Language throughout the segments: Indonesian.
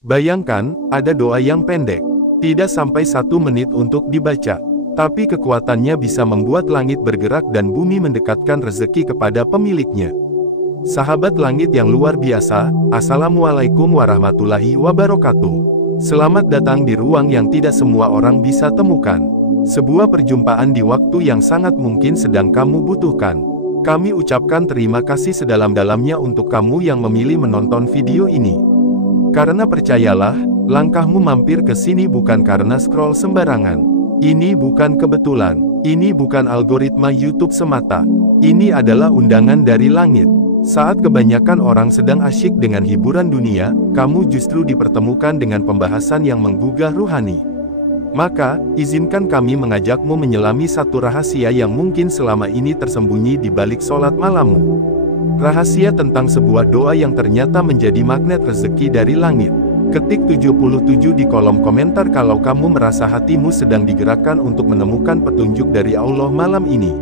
Bayangkan, ada doa yang pendek, tidak sampai 1 menit untuk dibaca, tapi kekuatannya bisa membuat langit bergerak dan bumi mendekatkan rezeki kepada pemiliknya. Sahabat langit yang luar biasa, Assalamualaikum warahmatullahi wabarakatuh. Selamat datang di ruang yang tidak semua orang bisa temukan. Sebuah perjumpaan di waktu yang sangat mungkin sedang kamu butuhkan. Kami ucapkan terima kasih sedalam-dalamnya untuk kamu yang memilih menonton video ini. Karena percayalah, langkahmu mampir ke sini bukan karena scroll sembarangan. Ini bukan kebetulan. Ini bukan algoritma YouTube semata. Ini adalah undangan dari langit. Saat kebanyakan orang sedang asyik dengan hiburan dunia, kamu justru dipertemukan dengan pembahasan yang menggugah ruhani. Maka, izinkan kami mengajakmu menyelami satu rahasia yang mungkin selama ini tersembunyi di balik sholat malammu. Rahasia tentang sebuah doa yang ternyata menjadi magnet rezeki dari langit. Ketik 77 di kolom komentar kalau kamu merasa hatimu sedang digerakkan untuk menemukan petunjuk dari Allah malam ini.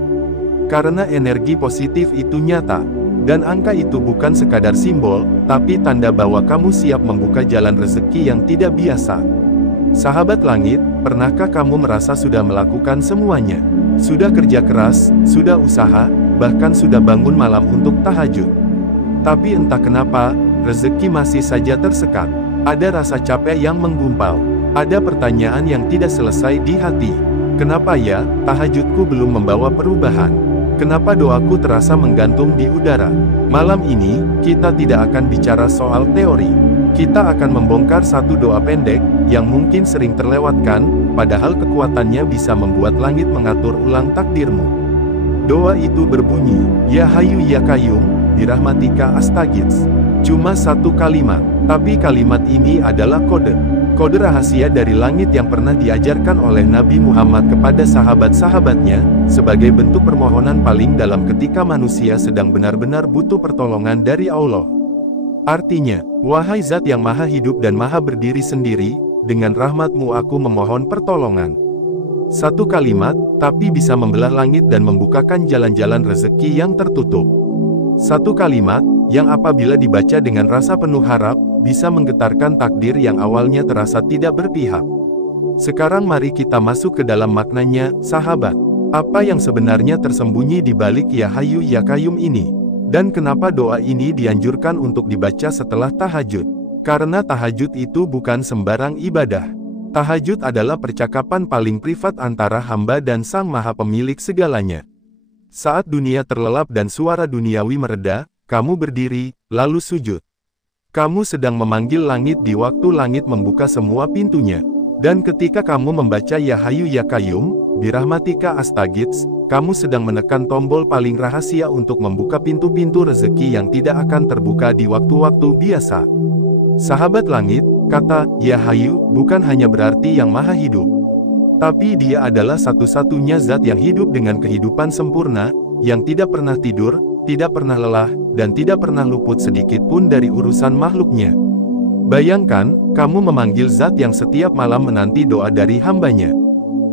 Karena energi positif itu nyata. Dan angka itu bukan sekadar simbol, tapi tanda bahwa kamu siap membuka jalan rezeki yang tidak biasa. Sahabat langit, pernahkah kamu merasa sudah melakukan semuanya? Sudah kerja keras, sudah usaha, bahkan sudah bangun malam untuk tahajud. Tapi entah kenapa, rezeki masih saja tersekat. Ada rasa capek yang menggumpal. Ada pertanyaan yang tidak selesai di hati. Kenapa ya, tahajudku belum membawa perubahan? Kenapa doaku terasa menggantung di udara? Malam ini, kita tidak akan bicara soal teori. Kita akan membongkar satu doa pendek, yang mungkin sering terlewatkan, padahal kekuatannya bisa membuat langit mengatur ulang takdirmu. Doa itu berbunyi, Ya Hayyu Ya Qayyum, birahmatika astaghits. Cuma satu kalimat, tapi kalimat ini adalah kode. Kode rahasia dari langit yang pernah diajarkan oleh Nabi Muhammad kepada sahabat-sahabatnya, sebagai bentuk permohonan paling dalam ketika manusia sedang benar-benar butuh pertolongan dari Allah. Artinya, wahai Zat yang maha hidup dan maha berdiri sendiri, dengan rahmat-Mu aku memohon pertolongan. Satu kalimat, tapi bisa membelah langit dan membukakan jalan-jalan rezeki yang tertutup. Satu kalimat, yang apabila dibaca dengan rasa penuh harap, bisa menggetarkan takdir yang awalnya terasa tidak berpihak. Sekarang mari kita masuk ke dalam maknanya, sahabat. Apa yang sebenarnya tersembunyi di balik Ya Hayyu Ya Qayyum ini? Dan kenapa doa ini dianjurkan untuk dibaca setelah tahajud? Karena tahajud itu bukan sembarang ibadah. Tahajud adalah percakapan paling privat antara hamba dan Sang Maha Pemilik segalanya. Saat dunia terlelap dan suara duniawi mereda, kamu berdiri, lalu sujud. Kamu sedang memanggil langit di waktu langit membuka semua pintunya. Dan ketika kamu membaca Ya Hayyu Ya Qayyum, birahmatika astaghits, kamu sedang menekan tombol paling rahasia untuk membuka pintu-pintu rezeki yang tidak akan terbuka di waktu-waktu biasa. Sahabat langit, kata Ya Hayyu bukan hanya berarti yang maha hidup. Tapi dia adalah satu-satunya zat yang hidup dengan kehidupan sempurna, yang tidak pernah tidur, tidak pernah lelah, dan tidak pernah luput sedikit pun dari urusan makhluknya. Bayangkan, kamu memanggil zat yang setiap malam menanti doa dari hambanya.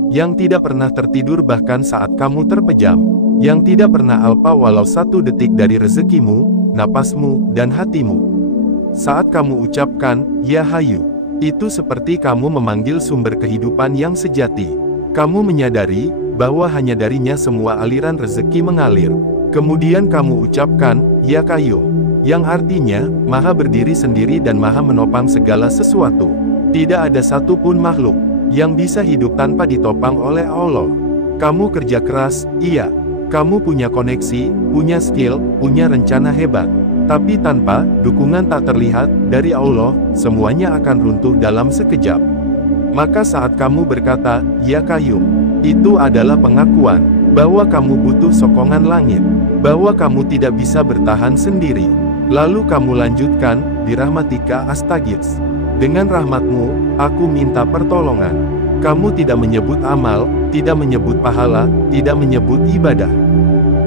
Yang tidak pernah tertidur bahkan saat kamu terpejam. Yang tidak pernah alpa walau 1 detik dari rezekimu, napasmu, dan hatimu. Saat kamu ucapkan, Ya Hayyu, itu seperti kamu memanggil sumber kehidupan yang sejati. Kamu menyadari, bahwa hanya darinya semua aliran rezeki mengalir. Kemudian kamu ucapkan, Ya Qayyum, yang artinya, maha berdiri sendiri dan maha menopang segala sesuatu. Tidak ada satupun makhluk, yang bisa hidup tanpa ditopang oleh Allah. Kamu kerja keras, iya. Kamu punya koneksi, punya skill, punya rencana hebat. Tapi tanpa dukungan tak terlihat, dari Allah, semuanya akan runtuh dalam sekejap. Maka saat kamu berkata, Ya Qayyum, itu adalah pengakuan, bahwa kamu butuh sokongan langit. Bahwa kamu tidak bisa bertahan sendiri. Lalu kamu lanjutkan, birahmatika astaghits. Dengan rahmatmu, aku minta pertolongan. Kamu tidak menyebut amal, tidak menyebut pahala, tidak menyebut ibadah.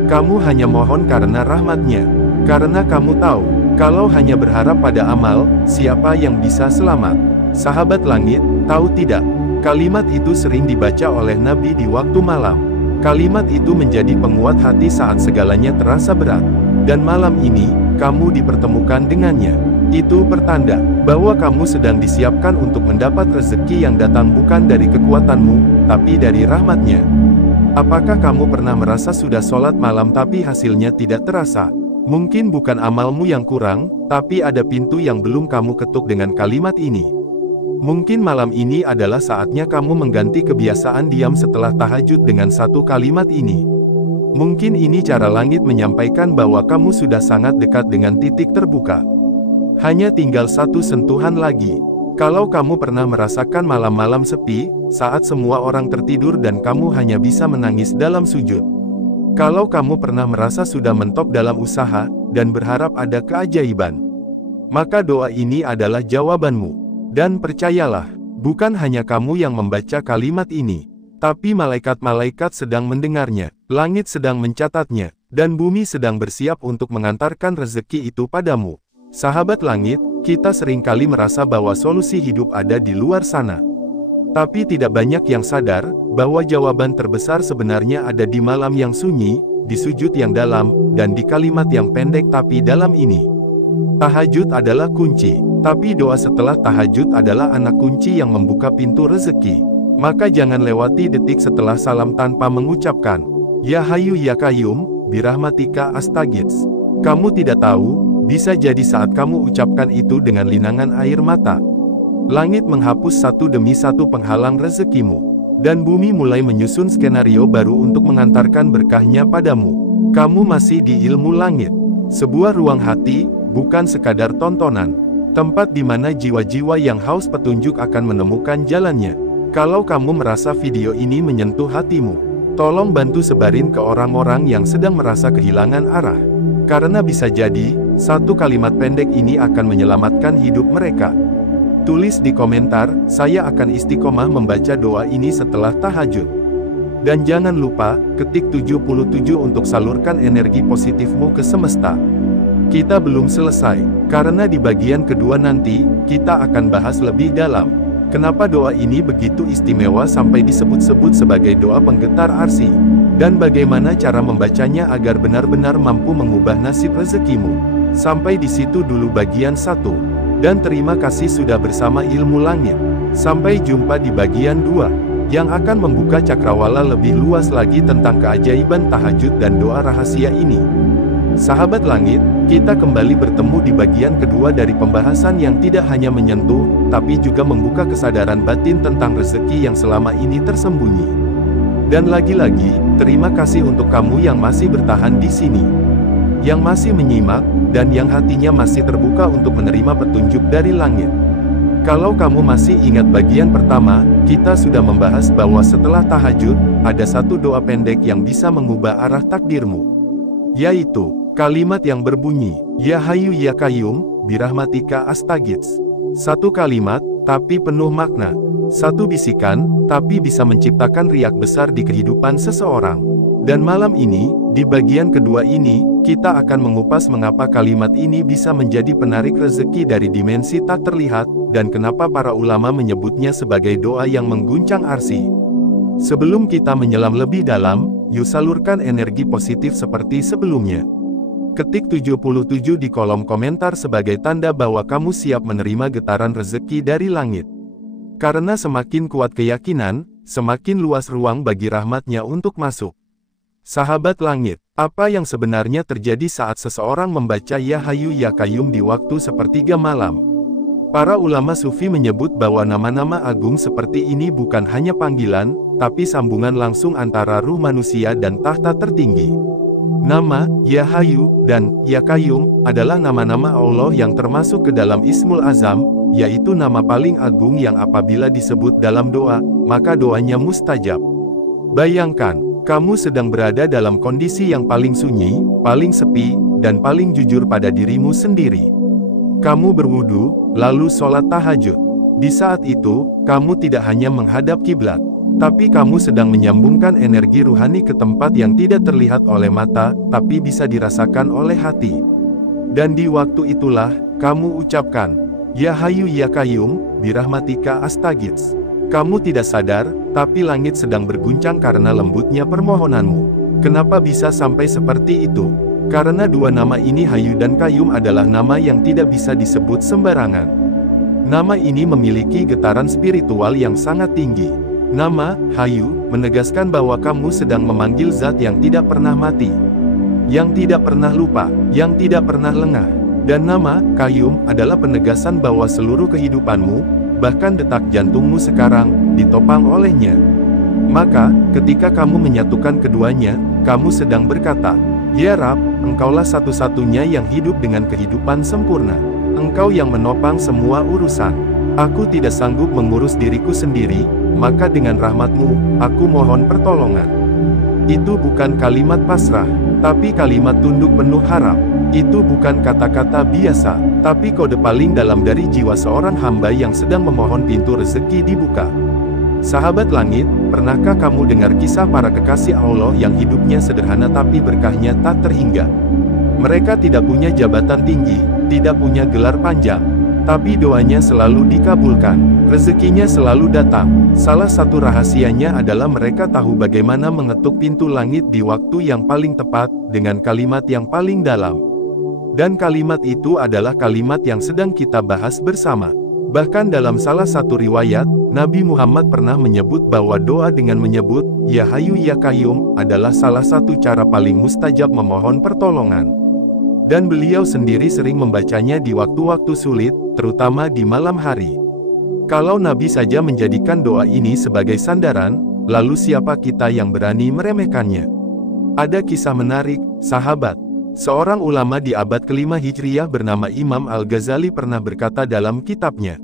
Kamu hanya mohon karena rahmatnya. Karena kamu tahu, kalau hanya berharap pada amal, siapa yang bisa selamat? Sahabat langit, tahu tidak? Kalimat itu sering dibaca oleh Nabi di waktu malam. Kalimat itu menjadi penguat hati saat segalanya terasa berat. Dan malam ini, kamu dipertemukan dengannya. Itu pertanda bahwa kamu sedang disiapkan untuk mendapat rezeki yang datang bukan dari kekuatanmu, tapi dari rahmatnya. Apakah kamu pernah merasa sudah sholat malam tapi hasilnya tidak terasa? Mungkin bukan amalmu yang kurang, tapi ada pintu yang belum kamu ketuk dengan kalimat ini. Mungkin malam ini adalah saatnya kamu mengganti kebiasaan diam setelah tahajud dengan satu kalimat ini. Mungkin ini cara langit menyampaikan bahwa kamu sudah sangat dekat dengan titik terbuka. Hanya tinggal satu sentuhan lagi. Kalau kamu pernah merasakan malam-malam sepi, saat semua orang tertidur dan kamu hanya bisa menangis dalam sujud. Kalau kamu pernah merasa sudah mentok dalam usaha, dan berharap ada keajaiban, maka doa ini adalah jawabanmu. Dan percayalah, bukan hanya kamu yang membaca kalimat ini, tapi malaikat-malaikat sedang mendengarnya, langit sedang mencatatnya, dan bumi sedang bersiap untuk mengantarkan rezeki itu padamu. Sahabat langit, kita seringkali merasa bahwa solusi hidup ada di luar sana. Tapi tidak banyak yang sadar, bahwa jawaban terbesar sebenarnya ada di malam yang sunyi, di sujud yang dalam, dan di kalimat yang pendek tapi dalam ini. Tahajud adalah kunci, tapi doa setelah tahajud adalah anak kunci yang membuka pintu rezeki. Maka jangan lewati detik setelah salam tanpa mengucapkan, Ya Hayyu Ya Qayyum, birahmatika astaghits. Kamu tidak tahu, bisa jadi saat kamu ucapkan itu dengan linangan air mata, langit menghapus satu demi satu penghalang rezekimu, dan bumi mulai menyusun skenario baru untuk mengantarkan berkahnya padamu. Kamu masih di ilmu langit, sebuah ruang hati, bukan sekadar tontonan, tempat di mana jiwa-jiwa yang haus petunjuk akan menemukan jalannya. Kalau kamu merasa video ini menyentuh hatimu, tolong bantu sebarin ke orang-orang yang sedang merasa kehilangan arah. Karena bisa jadi, satu kalimat pendek ini akan menyelamatkan hidup mereka. Tulis di komentar, saya akan istiqomah membaca doa ini setelah tahajud. Dan jangan lupa, ketik 77 untuk salurkan energi positifmu ke semesta. Kita belum selesai, karena di bagian kedua nanti, kita akan bahas lebih dalam. Kenapa doa ini begitu istimewa sampai disebut-sebut sebagai doa penggetar arsy, dan bagaimana cara membacanya agar benar-benar mampu mengubah nasib rezekimu. Sampai di situ dulu bagian 1. Dan terima kasih sudah bersama Ilmu Langit. Sampai jumpa di bagian 2, yang akan membuka cakrawala lebih luas lagi tentang keajaiban tahajud dan doa rahasia ini. Sahabat langit, kita kembali bertemu di bagian kedua dari pembahasan yang tidak hanya menyentuh, tapi juga membuka kesadaran batin tentang rezeki yang selama ini tersembunyi. Dan lagi-lagi, terima kasih untuk kamu yang masih bertahan di sini, yang masih menyimak, dan yang hatinya masih terbuka untuk menerima petunjuk dari langit. Kalau kamu masih ingat bagian pertama, kita sudah membahas bahwa setelah tahajud, ada satu doa pendek yang bisa mengubah arah takdirmu, yaitu kalimat yang berbunyi, Ya Hayyu Ya Qayyum, birahmatika astaghits. Satu kalimat, tapi penuh makna. Satu bisikan, tapi bisa menciptakan riak besar di kehidupan seseorang. Dan malam ini, di bagian kedua ini, kita akan mengupas mengapa kalimat ini bisa menjadi penarik rezeki dari dimensi tak terlihat, dan kenapa para ulama menyebutnya sebagai doa yang mengguncang arsy. Sebelum kita menyelam lebih dalam, yuk salurkan energi positif seperti sebelumnya. Ketik 77 di kolom komentar sebagai tanda bahwa kamu siap menerima getaran rezeki dari langit. Karena semakin kuat keyakinan, semakin luas ruang bagi rahmatnya untuk masuk. Sahabat langit, apa yang sebenarnya terjadi saat seseorang membaca Ya Hayyu Ya Qayyum di waktu sepertiga malam? Para ulama sufi menyebut bahwa nama-nama agung seperti ini bukan hanya panggilan, tapi sambungan langsung antara ruh manusia dan tahta tertinggi. Nama, Ya Hayyu, dan Ya Qayyum, adalah nama-nama Allah yang termasuk ke dalam Ismul Azam, yaitu nama paling agung yang apabila disebut dalam doa, maka doanya mustajab. Bayangkan, kamu sedang berada dalam kondisi yang paling sunyi, paling sepi, dan paling jujur pada dirimu sendiri. Kamu berwudu, lalu sholat tahajud. Di saat itu, kamu tidak hanya menghadap kiblat, tapi kamu sedang menyambungkan energi ruhani ke tempat yang tidak terlihat oleh mata, tapi bisa dirasakan oleh hati. Dan di waktu itulah, kamu ucapkan, Ya Hayyu Ya Qayyum, birahmatika astaghits. Kamu tidak sadar, tapi langit sedang berguncang karena lembutnya permohonanmu. Kenapa bisa sampai seperti itu? Karena dua nama ini Hayu dan Qayyum adalah nama yang tidak bisa disebut sembarangan. Nama ini memiliki getaran spiritual yang sangat tinggi. Nama Hayu menegaskan bahwa kamu sedang memanggil zat yang tidak pernah mati, yang tidak pernah lupa, yang tidak pernah lengah. Dan nama Qayyum adalah penegasan bahwa seluruh kehidupanmu, bahkan detak jantungmu sekarang, ditopang olehnya. Maka, ketika kamu menyatukan keduanya, kamu sedang berkata, "Ya Rab, Engkaulah satu-satunya yang hidup dengan kehidupan sempurna. Engkau yang menopang semua urusan. Aku tidak sanggup mengurus diriku sendiri, maka dengan rahmat-Mu, aku mohon pertolongan." Itu bukan kalimat pasrah, tapi kalimat tunduk penuh harap. Itu bukan kata-kata biasa, tapi kode paling dalam dari jiwa seorang hamba yang sedang memohon pintu rezeki dibuka. Sahabat langit, pernahkah kamu dengar kisah para kekasih Allah yang hidupnya sederhana tapi berkahnya tak terhingga? Mereka tidak punya jabatan tinggi, tidak punya gelar panjang, tapi doanya selalu dikabulkan, rezekinya selalu datang. Salah satu rahasianya adalah mereka tahu bagaimana mengetuk pintu langit di waktu yang paling tepat, dengan kalimat yang paling dalam. Dan kalimat itu adalah kalimat yang sedang kita bahas bersama. Bahkan dalam salah satu riwayat, Nabi Muhammad pernah menyebut bahwa doa dengan menyebut, "Ya Hayu Ya Qayyum," adalah salah satu cara paling mustajab memohon pertolongan. Dan beliau sendiri sering membacanya di waktu-waktu sulit, terutama di malam hari. Kalau Nabi saja menjadikan doa ini sebagai sandaran, lalu siapa kita yang berani meremehkannya? Ada kisah menarik, sahabat. Seorang ulama di abad ke-5 Hijriyah bernama Imam Al-Ghazali pernah berkata dalam kitabnya,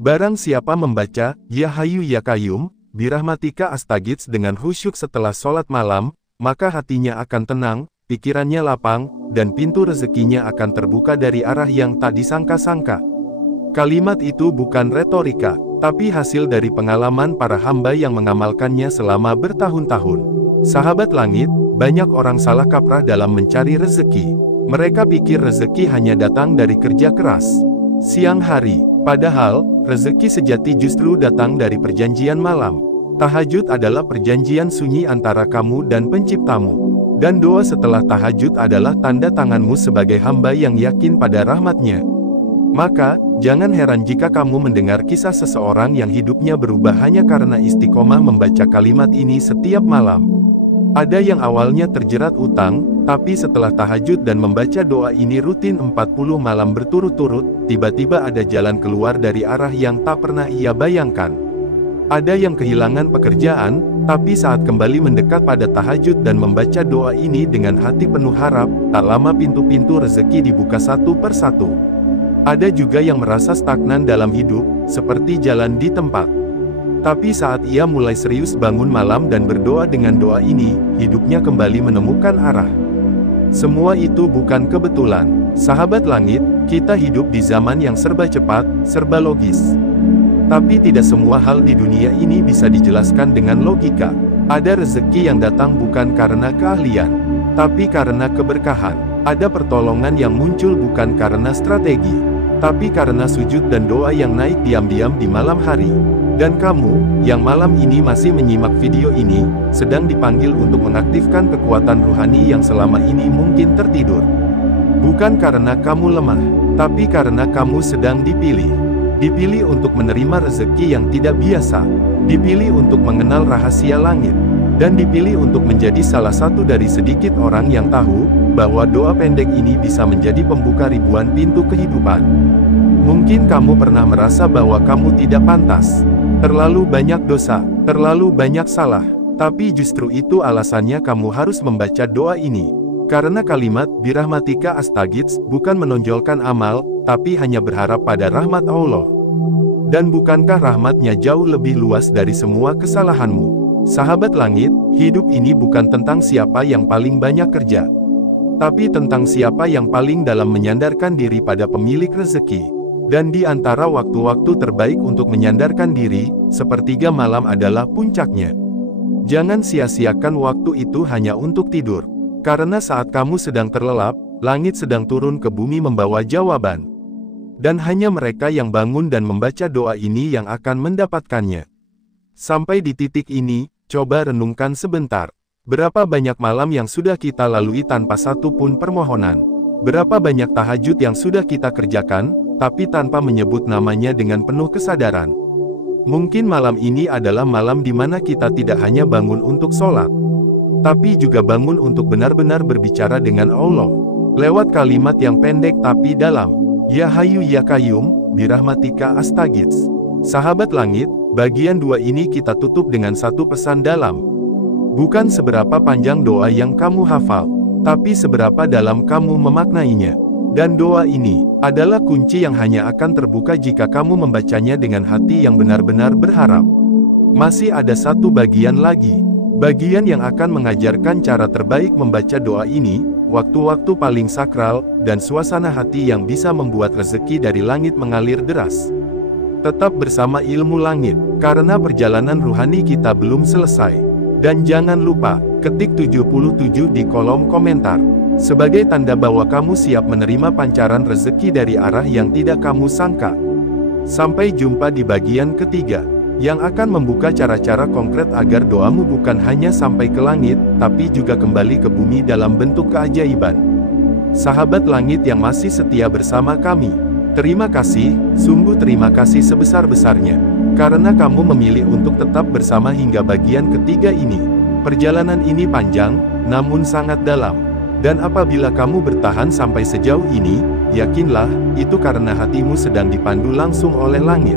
"Barang siapa membaca, Ya Hayu Ya Qayyum, birahmatika astaghits dengan khusyuk setelah sholat malam, maka hatinya akan tenang, pikirannya lapang, dan pintu rezekinya akan terbuka dari arah yang tak disangka-sangka." Kalimat itu bukan retorika, tapi hasil dari pengalaman para hamba yang mengamalkannya selama bertahun-tahun. Sahabat langit, banyak orang salah kaprah dalam mencari rezeki. Mereka pikir rezeki hanya datang dari kerja keras siang hari, padahal rezeki sejati justru datang dari perjanjian malam. Tahajud adalah perjanjian sunyi antara kamu dan Penciptamu. Dan doa setelah tahajud adalah tanda tanganmu sebagai hamba yang yakin pada rahmat-Nya. Maka, jangan heran jika kamu mendengar kisah seseorang yang hidupnya berubah hanya karena istiqomah membaca kalimat ini setiap malam. Ada yang awalnya terjerat utang, tapi setelah tahajud dan membaca doa ini rutin 40 malam berturut-turut, tiba-tiba ada jalan keluar dari arah yang tak pernah ia bayangkan. Ada yang kehilangan pekerjaan, tapi saat kembali mendekat pada tahajud dan membaca doa ini dengan hati penuh harap, tak lama pintu-pintu rezeki dibuka satu persatu. Ada juga yang merasa stagnan dalam hidup, seperti jalan di tempat. Tapi saat ia mulai serius bangun malam dan berdoa dengan doa ini, hidupnya kembali menemukan arah. Semua itu bukan kebetulan. Sahabat langit, kita hidup di zaman yang serba cepat, serba logis. Tapi tidak semua hal di dunia ini bisa dijelaskan dengan logika. Ada rezeki yang datang bukan karena keahlian, tapi karena keberkahan. Ada pertolongan yang muncul bukan karena strategi, tapi karena sujud dan doa yang naik diam-diam di malam hari. Dan kamu, yang malam ini masih menyimak video ini, sedang dipanggil untuk mengaktifkan kekuatan ruhani yang selama ini mungkin tertidur. Bukan karena kamu lemah, tapi karena kamu sedang dipilih. Dipilih untuk menerima rezeki yang tidak biasa. Dipilih untuk mengenal rahasia langit. Dan dipilih untuk menjadi salah satu dari sedikit orang yang tahu, bahwa doa pendek ini bisa menjadi pembuka ribuan pintu kehidupan. Mungkin kamu pernah merasa bahwa kamu tidak pantas. Terlalu banyak dosa, terlalu banyak salah. Tapi justru itu alasannya kamu harus membaca doa ini. Karena kalimat, birahmatika astaghits, bukan menonjolkan amal, tapi hanya berharap pada rahmat Allah. Dan bukankah rahmat-Nya jauh lebih luas dari semua kesalahanmu? Sahabat langit, hidup ini bukan tentang siapa yang paling banyak kerja, tapi tentang siapa yang paling dalam menyandarkan diri pada pemilik rezeki. Dan di antara waktu-waktu terbaik untuk menyandarkan diri, sepertiga malam adalah puncaknya. Jangan sia-siakan waktu itu hanya untuk tidur. Karena saat kamu sedang terlelap, langit sedang turun ke bumi membawa jawaban. Dan hanya mereka yang bangun dan membaca doa ini yang akan mendapatkannya. Sampai di titik ini, coba renungkan sebentar. Berapa banyak malam yang sudah kita lalui tanpa satu pun permohonan? Berapa banyak tahajud yang sudah kita kerjakan, tapi tanpa menyebut namanya dengan penuh kesadaran? Mungkin malam ini adalah malam di mana kita tidak hanya bangun untuk sholat, tapi juga bangun untuk benar-benar berbicara dengan Allah. Lewat kalimat yang pendek tapi dalam. Ya Hayyu Ya Qayyum, birahmatika astaghits. Sahabat langit, bagian 2 ini kita tutup dengan satu pesan dalam. Bukan seberapa panjang doa yang kamu hafal, tapi seberapa dalam kamu memaknainya. Dan doa ini adalah kunci yang hanya akan terbuka jika kamu membacanya dengan hati yang benar-benar berharap. Masih ada satu bagian lagi. Bagian yang akan mengajarkan cara terbaik membaca doa ini, waktu-waktu paling sakral, dan suasana hati yang bisa membuat rezeki dari langit mengalir deras. Tetap bersama Ilmu Langit, karena perjalanan ruhani kita belum selesai. Dan jangan lupa, ketik 77 di kolom komentar, sebagai tanda bahwa kamu siap menerima pancaran rezeki dari arah yang tidak kamu sangka. Sampai jumpa di bagian ketiga, yang akan membuka cara-cara konkret agar doamu bukan hanya sampai ke langit, tapi juga kembali ke bumi dalam bentuk keajaiban. Sahabat langit yang masih setia bersama kami, terima kasih, sungguh terima kasih sebesar-besarnya, karena kamu memilih untuk tetap bersama hingga bagian ketiga ini. Perjalanan ini panjang, namun sangat dalam. Dan apabila kamu bertahan sampai sejauh ini, yakinlah, itu karena hatimu sedang dipandu langsung oleh langit.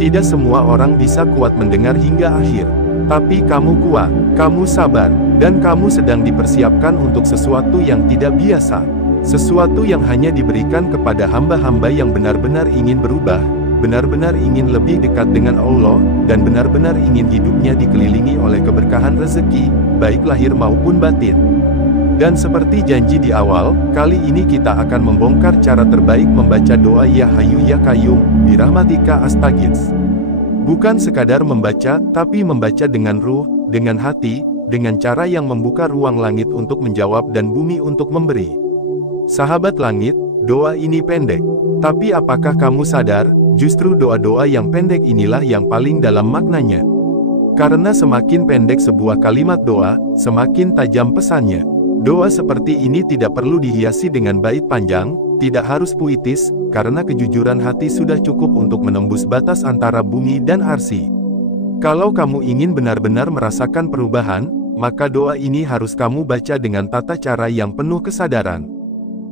Tidak semua orang bisa kuat mendengar hingga akhir. Tapi kamu kuat, kamu sabar, dan kamu sedang dipersiapkan untuk sesuatu yang tidak biasa. Sesuatu yang hanya diberikan kepada hamba-hamba yang benar-benar ingin berubah, benar-benar ingin lebih dekat dengan Allah, dan benar-benar ingin hidupnya dikelilingi oleh keberkahan rezeki, baik lahir maupun batin. Dan seperti janji di awal, kali ini kita akan membongkar cara terbaik membaca doa Ya Hayyu Ya Qayyum, birahmatika astaghits. Bukan sekadar membaca, tapi membaca dengan ruh, dengan hati, dengan cara yang membuka ruang langit untuk menjawab dan bumi untuk memberi. Sahabat langit, doa ini pendek. Tapi apakah kamu sadar, justru doa-doa yang pendek inilah yang paling dalam maknanya. Karena semakin pendek sebuah kalimat doa, semakin tajam pesannya. Doa seperti ini tidak perlu dihiasi dengan bait panjang, tidak harus puitis, karena kejujuran hati sudah cukup untuk menembus batas antara bumi dan arsy. Kalau kamu ingin benar-benar merasakan perubahan, maka doa ini harus kamu baca dengan tata cara yang penuh kesadaran.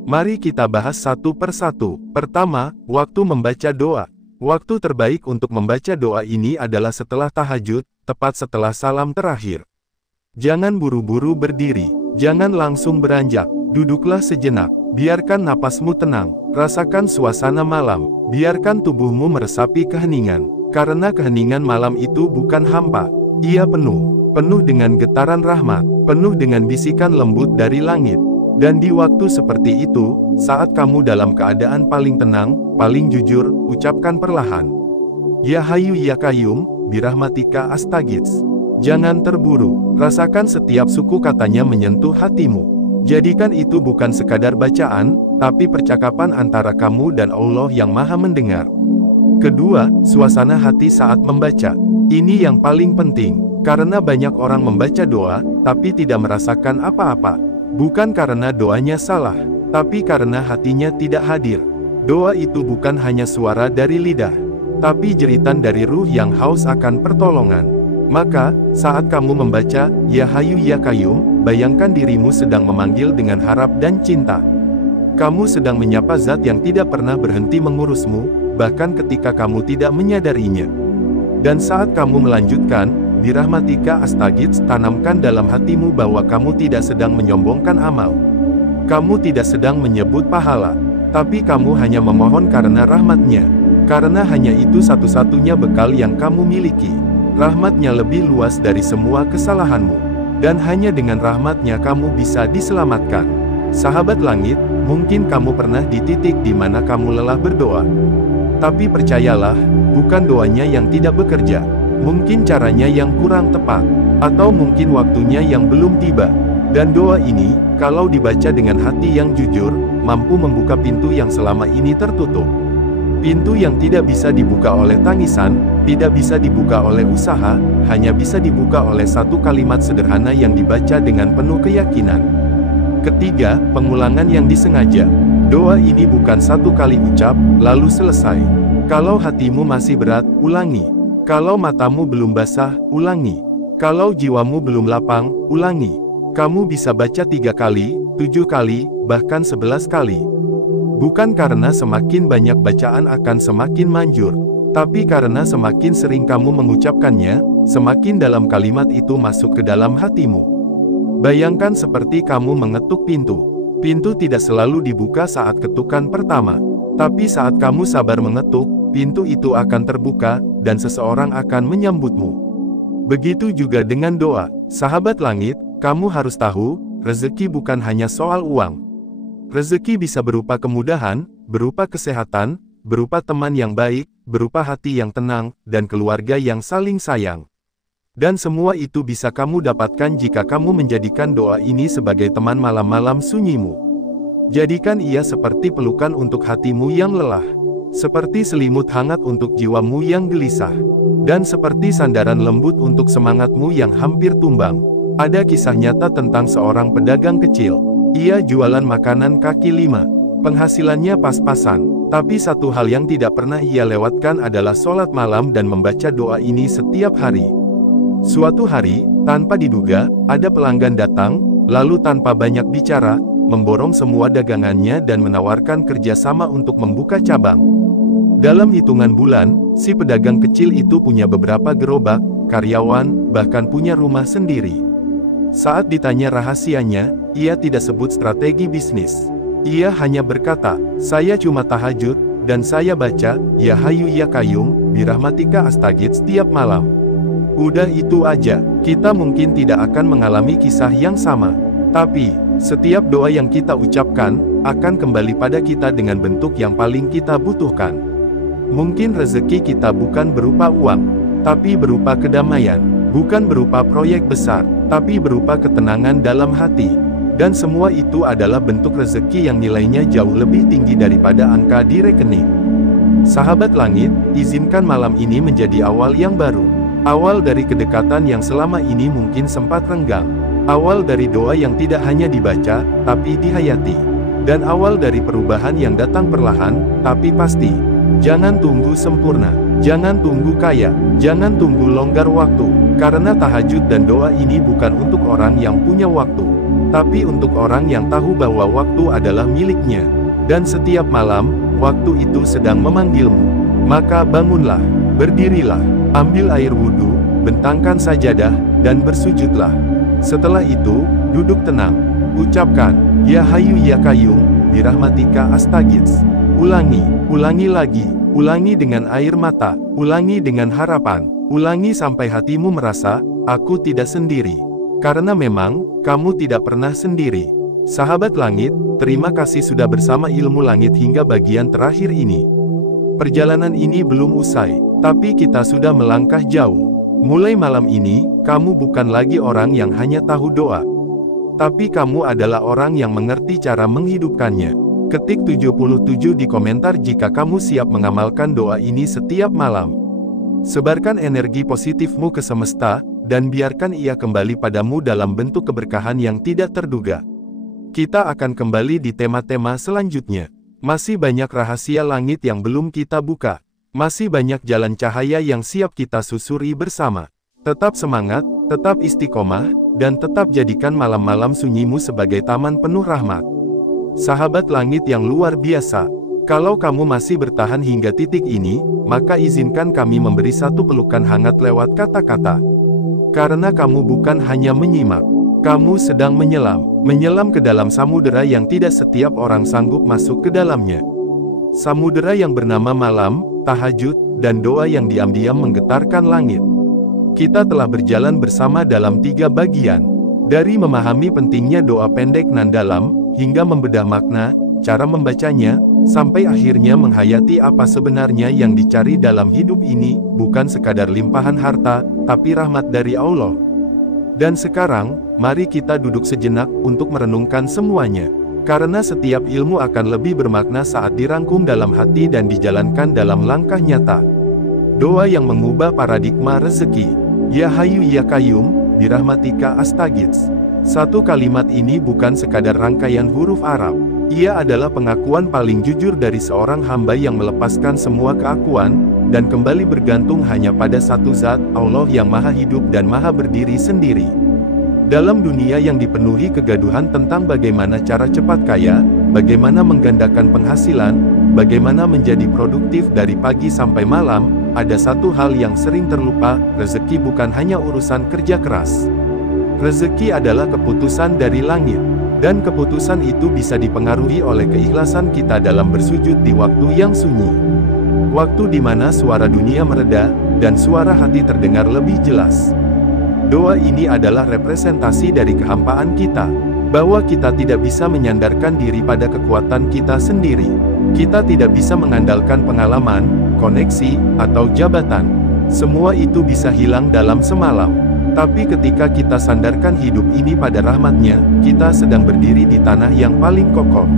Mari kita bahas satu persatu. Pertama, waktu membaca doa. Waktu terbaik untuk membaca doa ini adalah setelah tahajud, tepat setelah salam terakhir. Jangan buru-buru berdiri. Jangan langsung beranjak, duduklah sejenak, biarkan napasmu tenang, rasakan suasana malam, biarkan tubuhmu meresapi keheningan, karena keheningan malam itu bukan hampa, ia penuh dengan getaran rahmat, penuh dengan bisikan lembut dari langit. Dan di waktu seperti itu, saat kamu dalam keadaan paling tenang, paling jujur, ucapkan perlahan, Ya Hayyu Ya Qayyum, birahmatika astaghits. Jangan terburu, rasakan setiap suku katanya menyentuh hatimu. Jadikan itu bukan sekadar bacaan, tapi percakapan antara kamu dan Allah yang Maha Mendengar. Kedua, suasana hati saat membaca. Ini yang paling penting, karena banyak orang membaca doa, tapi tidak merasakan apa-apa. Bukan karena doanya salah, tapi karena hatinya tidak hadir. Doa itu bukan hanya suara dari lidah, tapi jeritan dari ruh yang haus akan pertolongan. Maka, saat kamu membaca, Ya Hayyu Ya Qayyum, bayangkan dirimu sedang memanggil dengan harap dan cinta. Kamu sedang menyapa zat yang tidak pernah berhenti mengurusmu, bahkan ketika kamu tidak menyadarinya. Dan saat kamu melanjutkan, birahmatika astaghits, tanamkan dalam hatimu bahwa kamu tidak sedang menyombongkan amal. Kamu tidak sedang menyebut pahala, tapi kamu hanya memohon karena rahmatnya. Karena hanya itu satu-satunya bekal yang kamu miliki. Rahmatnya lebih luas dari semua kesalahanmu. Dan hanya dengan rahmatnya kamu bisa diselamatkan. Sahabat langit, mungkin kamu pernah di titik di mana kamu lelah berdoa. Tapi percayalah, bukan doanya yang tidak bekerja. Mungkin caranya yang kurang tepat. Atau mungkin waktunya yang belum tiba. Dan doa ini, kalau dibaca dengan hati yang jujur, mampu membuka pintu yang selama ini tertutup. Pintu yang tidak bisa dibuka oleh tangisan, tidak bisa dibuka oleh usaha, hanya bisa dibuka oleh satu kalimat sederhana yang dibaca dengan penuh keyakinan. Ketiga, pengulangan yang disengaja. Doa ini bukan satu kali ucap, lalu selesai. Kalau hatimu masih berat, ulangi. Kalau matamu belum basah, ulangi. Kalau jiwamu belum lapang, ulangi. Kamu bisa baca 3 kali, 7 kali, bahkan 11 kali. Bukan karena semakin banyak bacaan akan semakin manjur, tapi karena semakin sering kamu mengucapkannya, semakin dalam kalimat itu masuk ke dalam hatimu. Bayangkan seperti kamu mengetuk pintu. Pintu tidak selalu dibuka saat ketukan pertama, tapi saat kamu sabar mengetuk, pintu itu akan terbuka, dan seseorang akan menyambutmu. Begitu juga dengan doa. Sahabat langit, kamu harus tahu, rezeki bukan hanya soal uang. Rezeki bisa berupa kemudahan, berupa kesehatan, berupa teman yang baik, berupa hati yang tenang, dan keluarga yang saling sayang. Dan semua itu bisa kamu dapatkan jika kamu menjadikan doa ini sebagai teman malam-malam sunyimu. Jadikan ia seperti pelukan untuk hatimu yang lelah, seperti selimut hangat untuk jiwamu yang gelisah, dan seperti sandaran lembut untuk semangatmu yang hampir tumbang. Ada kisah nyata tentang seorang pedagang kecil. Ia jualan makanan kaki lima. Penghasilannya pas-pasan, tapi satu hal yang tidak pernah ia lewatkan adalah sholat malam dan membaca doa ini setiap hari. Suatu hari, tanpa diduga, ada pelanggan datang, lalu tanpa banyak bicara, memborong semua dagangannya dan menawarkan kerjasama untuk membuka cabang. Dalam hitungan bulan, si pedagang kecil itu punya beberapa gerobak, karyawan, bahkan punya rumah sendiri. Saat ditanya rahasianya, ia tidak sebut strategi bisnis. Ia hanya berkata, "Saya cuma tahajud, dan saya baca, Ya Hayyu Ya Qayyum, birahmatika astagits setiap malam." Udah itu aja. Kita mungkin tidak akan mengalami kisah yang sama. Tapi, setiap doa yang kita ucapkan, akan kembali pada kita dengan bentuk yang paling kita butuhkan. Mungkin rezeki kita bukan berupa uang, tapi berupa kedamaian. Bukan berupa proyek besar, tapi berupa ketenangan dalam hati. Dan semua itu adalah bentuk rezeki yang nilainya jauh lebih tinggi daripada angka di rekening. Sahabat langit, izinkan malam ini menjadi awal yang baru. Awal dari kedekatan yang selama ini mungkin sempat renggang. Awal dari doa yang tidak hanya dibaca, tapi dihayati. Dan awal dari perubahan yang datang perlahan, tapi pasti. Jangan tunggu sempurna. Jangan tunggu kaya. Jangan tunggu longgar waktu. Karena tahajud dan doa ini bukan untuk orang yang punya waktu, tapi untuk orang yang tahu bahwa waktu adalah miliknya. Dan setiap malam, waktu itu sedang memanggilmu. Maka bangunlah, berdirilah, ambil air wudhu, bentangkan sajadah, dan bersujudlah. Setelah itu, duduk tenang. Ucapkan, Ya Hayyu Ya Qayyum, birahmatika astagits. Ulangi lagi. Ulangi dengan air mata. Ulangi dengan harapan. Ulangi sampai hatimu merasa, aku tidak sendiri. Karena memang, kamu tidak pernah sendiri. Sahabat langit, terima kasih sudah bersama Ilmu Langit hingga bagian terakhir ini. Perjalanan ini belum usai, tapi kita sudah melangkah jauh. Mulai malam ini, kamu bukan lagi orang yang hanya tahu doa, tapi kamu adalah orang yang mengerti cara menghidupkannya. Ketik 77 di komentar jika kamu siap mengamalkan doa ini setiap malam. Sebarkan energi positifmu ke semesta, dan biarkan ia kembali padamu dalam bentuk keberkahan yang tidak terduga. Kita akan kembali di tema-tema selanjutnya. Masih banyak rahasia langit yang belum kita buka. Masih banyak jalan cahaya yang siap kita susuri bersama. Tetap semangat, tetap istiqomah, dan tetap jadikan malam-malam sunyimu sebagai taman penuh rahmat. Sahabat langit yang luar biasa, kalau kamu masih bertahan hingga titik ini, maka izinkan kami memberi satu pelukan hangat lewat kata-kata. Karena kamu bukan hanya menyimak, kamu sedang menyelam ke dalam samudera yang tidak setiap orang sanggup masuk ke dalamnya. Samudera yang bernama malam, tahajud, dan doa yang diam-diam menggetarkan langit. Kita telah berjalan bersama dalam 3 bagian. Dari memahami pentingnya doa pendek nan dalam, hingga membedah makna, cara membacanya, sampai akhirnya menghayati apa sebenarnya yang dicari dalam hidup ini, bukan sekadar limpahan harta, tapi rahmat dari Allah. Dan sekarang, mari kita duduk sejenak untuk merenungkan semuanya. Karena setiap ilmu akan lebih bermakna saat dirangkum dalam hati dan dijalankan dalam langkah nyata. Doa yang mengubah paradigma rezeki. Ya Hayyu Ya Qayyum, birahmatika astaghits. Satu kalimat ini bukan sekadar rangkaian huruf Arab. Ia adalah pengakuan paling jujur dari seorang hamba yang melepaskan semua keakuan, dan kembali bergantung hanya pada satu zat, Allah yang maha hidup dan maha berdiri sendiri. Dalam dunia yang dipenuhi kegaduhan tentang bagaimana cara cepat kaya, bagaimana menggandakan penghasilan, bagaimana menjadi produktif dari pagi sampai malam, ada satu hal yang sering terlupa, rezeki bukan hanya urusan kerja keras. Rezeki adalah keputusan dari langit. Dan keputusan itu bisa dipengaruhi oleh keikhlasan kita dalam bersujud di waktu yang sunyi. Waktu di mana suara dunia mereda, dan suara hati terdengar lebih jelas. Doa ini adalah representasi dari kehampaan kita, bahwa kita tidak bisa menyandarkan diri pada kekuatan kita sendiri. Kita tidak bisa mengandalkan pengalaman, koneksi, atau jabatan. Semua itu bisa hilang dalam semalam. Tapi ketika kita sandarkan hidup ini pada rahmat-Nya, kita sedang berdiri di tanah yang paling kokoh.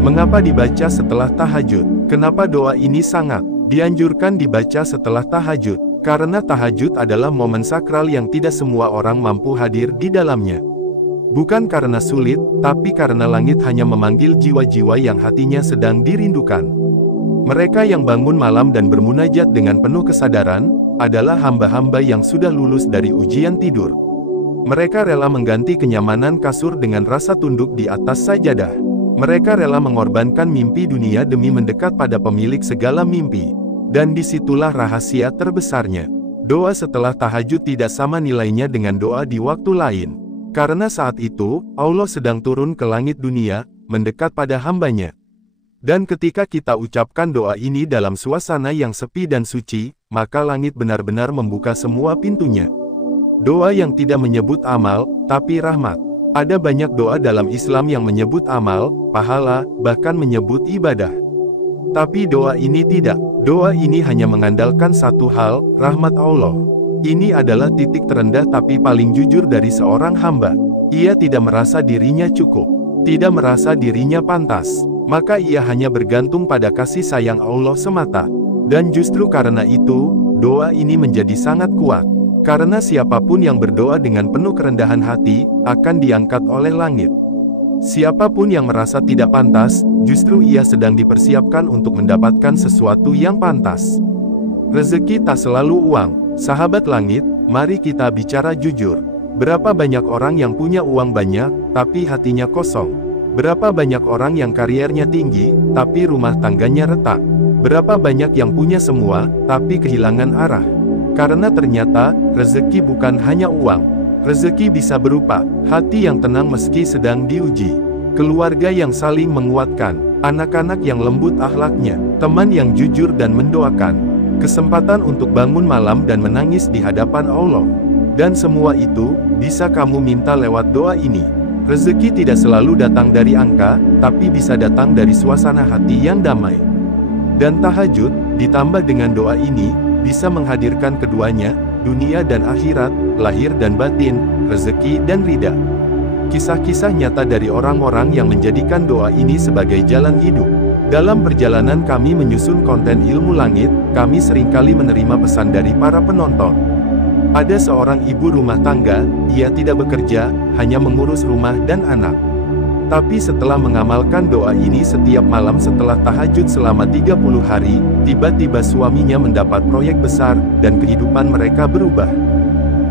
Mengapa dibaca setelah tahajud? Kenapa doa ini sangat dianjurkan dibaca setelah tahajud? Karena tahajud adalah momen sakral yang tidak semua orang mampu hadir di dalamnya. Bukan karena sulit, tapi karena langit hanya memanggil jiwa-jiwa yang hatinya sedang dirindukan. Mereka yang bangun malam dan bermunajat dengan penuh kesadaran, adalah hamba-hamba yang sudah lulus dari ujian tidur. Mereka rela mengganti kenyamanan kasur dengan rasa tunduk di atas sajadah. Mereka rela mengorbankan mimpi dunia demi mendekat pada pemilik segala mimpi. Dan disitulah rahasia terbesarnya. Doa setelah tahajud tidak sama nilainya dengan doa di waktu lain. Karena saat itu, Allah sedang turun ke langit dunia, mendekat pada hambanya. Dan ketika kita ucapkan doa ini dalam suasana yang sepi dan suci, maka langit benar-benar membuka semua pintunya. Doa yang tidak menyebut amal, tapi rahmat. Ada banyak doa dalam Islam yang menyebut amal, pahala, bahkan menyebut ibadah. Tapi doa ini tidak. Doa ini hanya mengandalkan satu hal, rahmat Allah. Ini adalah titik terendah tapi paling jujur dari seorang hamba. Ia tidak merasa dirinya cukup, tidak merasa dirinya pantas. Maka ia hanya bergantung pada kasih sayang Allah semata. Dan justru karena itu, doa ini menjadi sangat kuat. Karena siapapun yang berdoa dengan penuh kerendahan hati, akan diangkat oleh langit. Siapapun yang merasa tidak pantas, justru ia sedang dipersiapkan untuk mendapatkan sesuatu yang pantas. Rezeki tak selalu uang. Sahabat langit, mari kita bicara jujur. Berapa banyak orang yang punya uang banyak, tapi hatinya kosong? Berapa banyak orang yang kariernya tinggi, tapi rumah tangganya retak? Berapa banyak yang punya semua, tapi kehilangan arah? Karena ternyata, rezeki bukan hanya uang. Rezeki bisa berupa hati yang tenang meski sedang diuji, keluarga yang saling menguatkan, anak-anak yang lembut akhlaknya, teman yang jujur dan mendoakan, kesempatan untuk bangun malam dan menangis di hadapan Allah. Dan semua itu, bisa kamu minta lewat doa ini. Rezeki tidak selalu datang dari angka, tapi bisa datang dari suasana hati yang damai. Dan tahajud, ditambah dengan doa ini, bisa menghadirkan keduanya, dunia dan akhirat, lahir dan batin, rezeki dan ridha. Kisah-kisah nyata dari orang-orang yang menjadikan doa ini sebagai jalan hidup. Dalam perjalanan kami menyusun konten ilmu langit, kami seringkali menerima pesan dari para penonton. Ada seorang ibu rumah tangga, ia tidak bekerja, hanya mengurus rumah dan anak. Tapi setelah mengamalkan doa ini setiap malam setelah tahajud selama 30 hari, tiba-tiba suaminya mendapat proyek besar, dan kehidupan mereka berubah.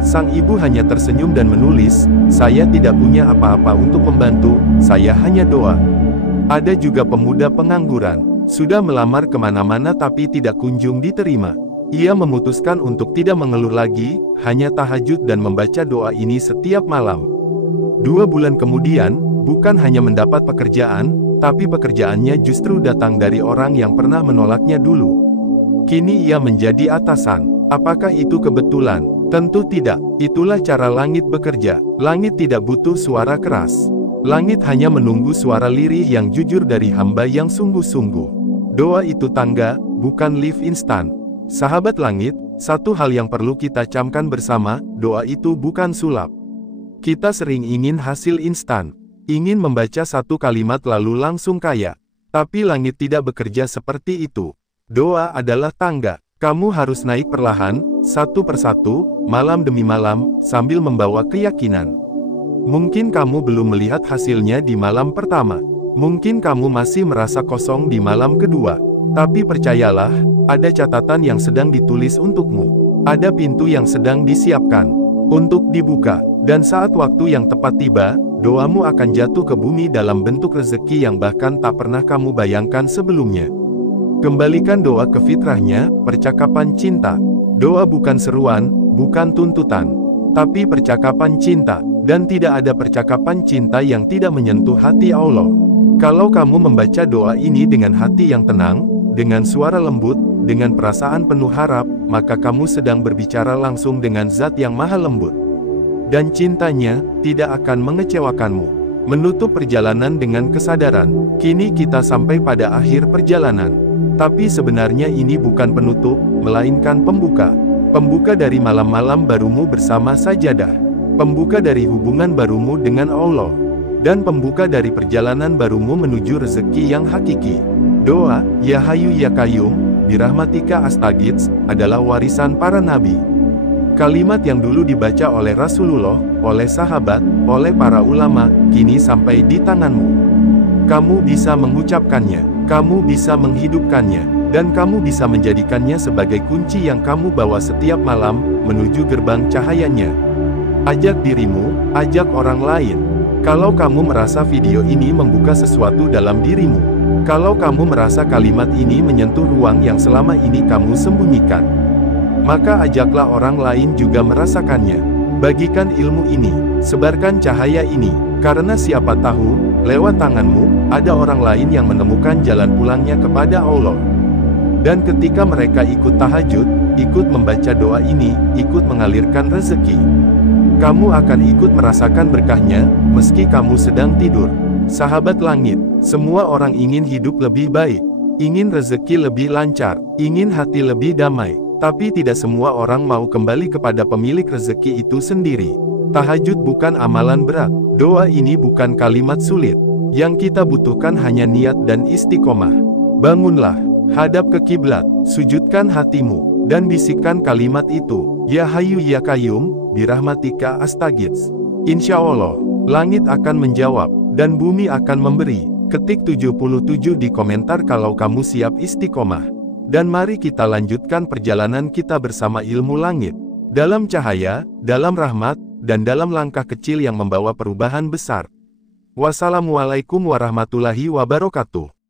Sang ibu hanya tersenyum dan menulis, "Saya tidak punya apa-apa untuk membantu, saya hanya doa." Ada juga pemuda pengangguran, sudah melamar kemana-mana tapi tidak kunjung diterima. Ia memutuskan untuk tidak mengeluh lagi, hanya tahajud dan membaca doa ini setiap malam. 2 bulan kemudian, bukan hanya mendapat pekerjaan, tapi pekerjaannya justru datang dari orang yang pernah menolaknya dulu. Kini ia menjadi atasan. Apakah itu kebetulan? Tentu tidak. Itulah cara langit bekerja. Langit tidak butuh suara keras. Langit hanya menunggu suara lirih yang jujur dari hamba yang sungguh-sungguh. Doa itu tangga, bukan lift instan. Sahabat langit, satu hal yang perlu kita camkan bersama, doa itu bukan sulap. Kita sering ingin hasil instan. ingin membaca satu kalimat lalu langsung kaya. Tapi langit tidak bekerja seperti itu. Doa adalah tangga. Kamu harus naik perlahan, satu persatu, malam demi malam, sambil membawa keyakinan. Mungkin kamu belum melihat hasilnya di malam pertama. Mungkin kamu masih merasa kosong di malam kedua. Tapi percayalah, ada catatan yang sedang ditulis untukmu. Ada pintu yang sedang disiapkan untuk dibuka. Dan saat waktu yang tepat tiba, doamu akan jatuh ke bumi dalam bentuk rezeki yang bahkan tak pernah kamu bayangkan sebelumnya. Kembalikan doa ke fitrahnya, percakapan cinta. Doa bukan seruan, bukan tuntutan, tapi percakapan cinta. Dan tidak ada percakapan cinta yang tidak menyentuh hati Allah. Kalau kamu membaca doa ini dengan hati yang tenang, dengan suara lembut, dengan perasaan penuh harap, maka kamu sedang berbicara langsung dengan Zat yang Maha Lembut. Dan cintanya tidak akan mengecewakanmu. Menutup perjalanan dengan kesadaran, kini kita sampai pada akhir perjalanan. Tapi sebenarnya ini bukan penutup, melainkan pembuka. Pembuka dari malam-malam barumu bersama sajadah. Pembuka dari hubungan barumu dengan Allah. Dan pembuka dari perjalanan barumu menuju rezeki yang hakiki. Doa, Ya Hayyu Ya Qayyum, birahmatika astaghits, adalah warisan para nabi. Kalimat yang dulu dibaca oleh Rasulullah, oleh sahabat, oleh para ulama, kini sampai di tanganmu. Kamu bisa mengucapkannya, kamu bisa menghidupkannya, dan kamu bisa menjadikannya sebagai kunci yang kamu bawa setiap malam, menuju gerbang cahayanya. Ajak dirimu, ajak orang lain. Kalau kamu merasa video ini membuka sesuatu dalam dirimu, kalau kamu merasa kalimat ini menyentuh ruang yang selama ini kamu sembunyikan, maka ajaklah orang lain juga merasakannya. Bagikan ilmu ini, sebarkan cahaya ini, karena siapa tahu, lewat tanganmu, ada orang lain yang menemukan jalan pulangnya kepada Allah. Dan ketika mereka ikut tahajud, ikut membaca doa ini, ikut mengalirkan rezeki, kamu akan ikut merasakan berkahnya, meski kamu sedang tidur. Sahabat langit, semua orang ingin hidup lebih baik, ingin rezeki lebih lancar, ingin hati lebih damai. Tapi tidak semua orang mau kembali kepada pemilik rezeki itu sendiri. Tahajud bukan amalan berat. Doa ini bukan kalimat sulit. Yang kita butuhkan hanya niat dan istiqomah. Bangunlah, hadap ke kiblat, sujudkan hatimu, dan bisikkan kalimat itu. Ya Hayyu Ya Qayyum, birahmatika astaghits. Insya Allah, langit akan menjawab, dan bumi akan memberi. Ketik 77 di komentar kalau kamu siap istiqomah. Dan mari kita lanjutkan perjalanan kita bersama ilmu langit. Dalam cahaya, dalam rahmat, dan dalam langkah kecil yang membawa perubahan besar. Wassalamualaikum warahmatullahi wabarakatuh.